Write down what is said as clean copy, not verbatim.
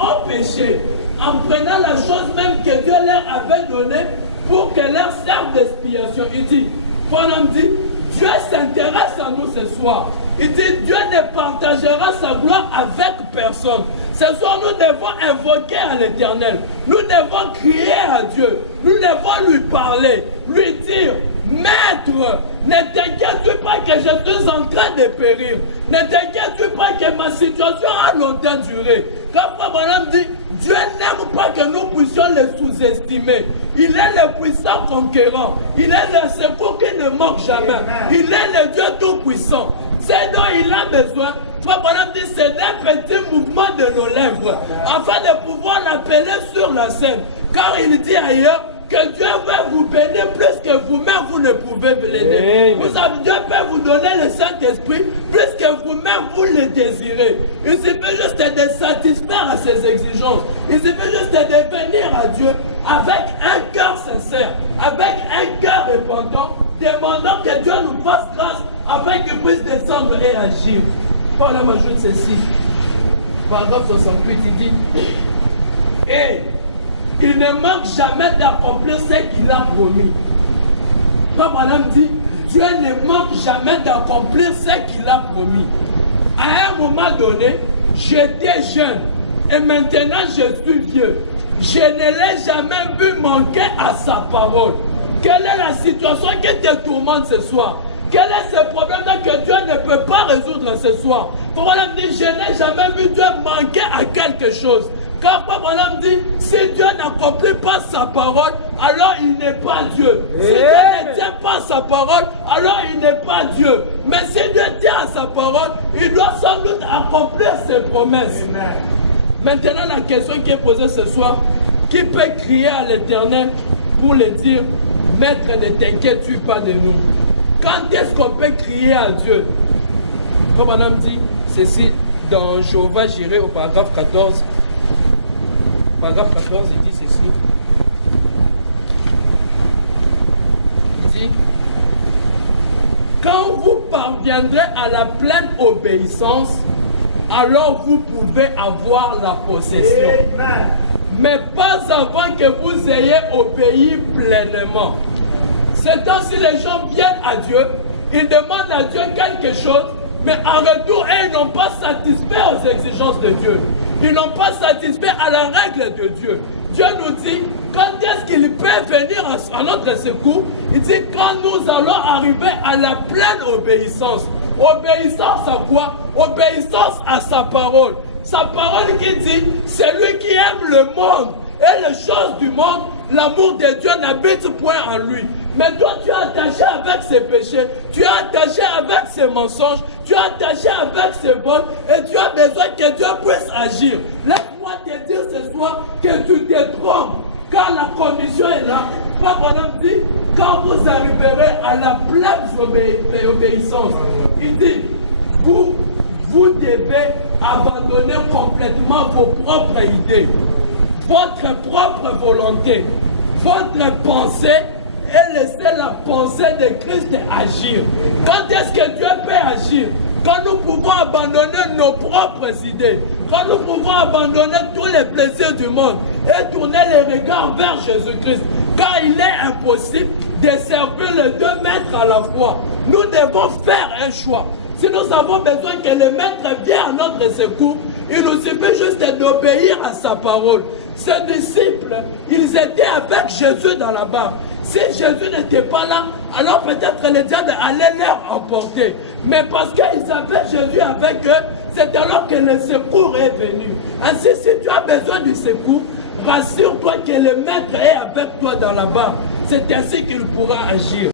ont péché, en prenant la chose même que Dieu leur avait donnée pour qu'elle leur serve d'expiation. Il dit, mon homme dit, Dieu s'intéresse à nous ce soir. Il dit, Dieu ne partagera sa gloire avec personne. Ce soir, nous devons invoquer à l'Éternel. Nous devons crier à Dieu. Nous devons lui parler, lui dire, Maître, ne t'inquiète pas que je suis en train de périr. Ne t'inquiète pas que ma situation a longtemps duré. Comme mon homme dit, Dieu n'aime pas que nous puissions le sous-estimer. Il est le puissant conquérant. Il est le secours qui ne manque jamais. Il est le Dieu tout-puissant. C'est dont il a besoin. Mon homme dit, c'est d'un petit mouvement de nos lèvres, afin de pouvoir l'appeler sur la scène. Car il dit ailleurs, que Dieu veut vous bénir plus que vous-même, vous ne pouvez l'aider. Dieu peut vous donner le Saint-Esprit plus que vous-même, vous le désirez. Il suffit juste de satisfaire à ses exigences. Il suffit juste de venir à Dieu avec un cœur sincère, avec un cœur repentant, demandant que Dieu nous fasse grâce afin qu'il puisse descendre et agir. Paul m'ajoute ceci. Paragraphe 68, il dit, et il ne manque jamais d'accomplir ce qu'il a promis. Comme madame dit, Dieu ne manque jamais d'accomplir ce qu'il a promis. À un moment donné, j'étais jeune et maintenant je suis vieux. Je ne l'ai jamais vu manquer à sa parole. Quelle est la situation qui te tourmente ce soir? Quel est ce problème que Dieu ne peut pas résoudre ce soir? Pour moi, dit, je n'ai jamais vu Dieu manquer à quelque chose. Car mon homme dit, si Dieu n'accomplit pas sa parole, alors il n'est pas Dieu. Si Dieu ne tient pas sa parole, alors il n'est pas Dieu. Mais si Dieu tient à sa parole, il doit sans doute accomplir ses promesses. Amen. Maintenant, la question qui est posée ce soir, qui peut crier à l'Éternel pour lui dire, Maître, ne t'inquiète-tu pas de nous? Quand est-ce qu'on peut crier à Dieu? Comme mon homme dit, ceci dans Jéhovah Jireh au paragraphe 14. Paragraphe 14, il dit ceci. Il dit, quand vous parviendrez à la pleine obéissance, alors vous pouvez avoir la possession. Amen. Mais pas avant que vous ayez obéi pleinement. C'est ainsi les gens viennent à Dieu, ils demandent à Dieu quelque chose, mais en retour, ils n'ont pas satisfait aux exigences de Dieu. Ils n'ont pas satisfait à la règle de Dieu. Dieu nous dit, quand est-ce qu'il peut venir à notre secours? Il dit, quand nous allons arriver à la pleine obéissance. Obéissance à quoi? Obéissance à sa parole. Sa parole qui dit, c'est lui qui aime le monde et les choses du monde, l'amour de Dieu n'habite point en lui. Mais toi, tu es attaché avec ses péchés, tu es attaché avec ses mensonges, tu es attaché avec ses vols et tu as besoin que Dieu puisse agir. Laisse-moi te dire ce soir que tu te trompes, car la condition est là. Mon homme dit, quand vous arriverez à la pleine obéissance, il dit, vous devez abandonner complètement vos propres idées, votre propre volonté, votre pensée, et laisser la pensée de Christ agir. Quand est-ce que Dieu peut agir? Quand nous pouvons abandonner nos propres idées, quand nous pouvons abandonner tous les plaisirs du monde et tourner les regards vers Jésus-Christ. Car il est impossible de servir les deux maîtres à la fois. Nous devons faire un choix. Si nous avons besoin que le maître vienne à notre secours, il nous suffit juste d'obéir à sa parole. Ces disciples, ils étaient avec Jésus dans la barque. Si Jésus n'était pas là, alors peut-être le diable allait leur emporter. Mais parce qu'ils avaient Jésus avec eux, c'est alors que le secours est venu. Ainsi, si tu as besoin du secours, rassure-toi que le maître est avec toi dans la barque. C'est ainsi qu'il pourra agir.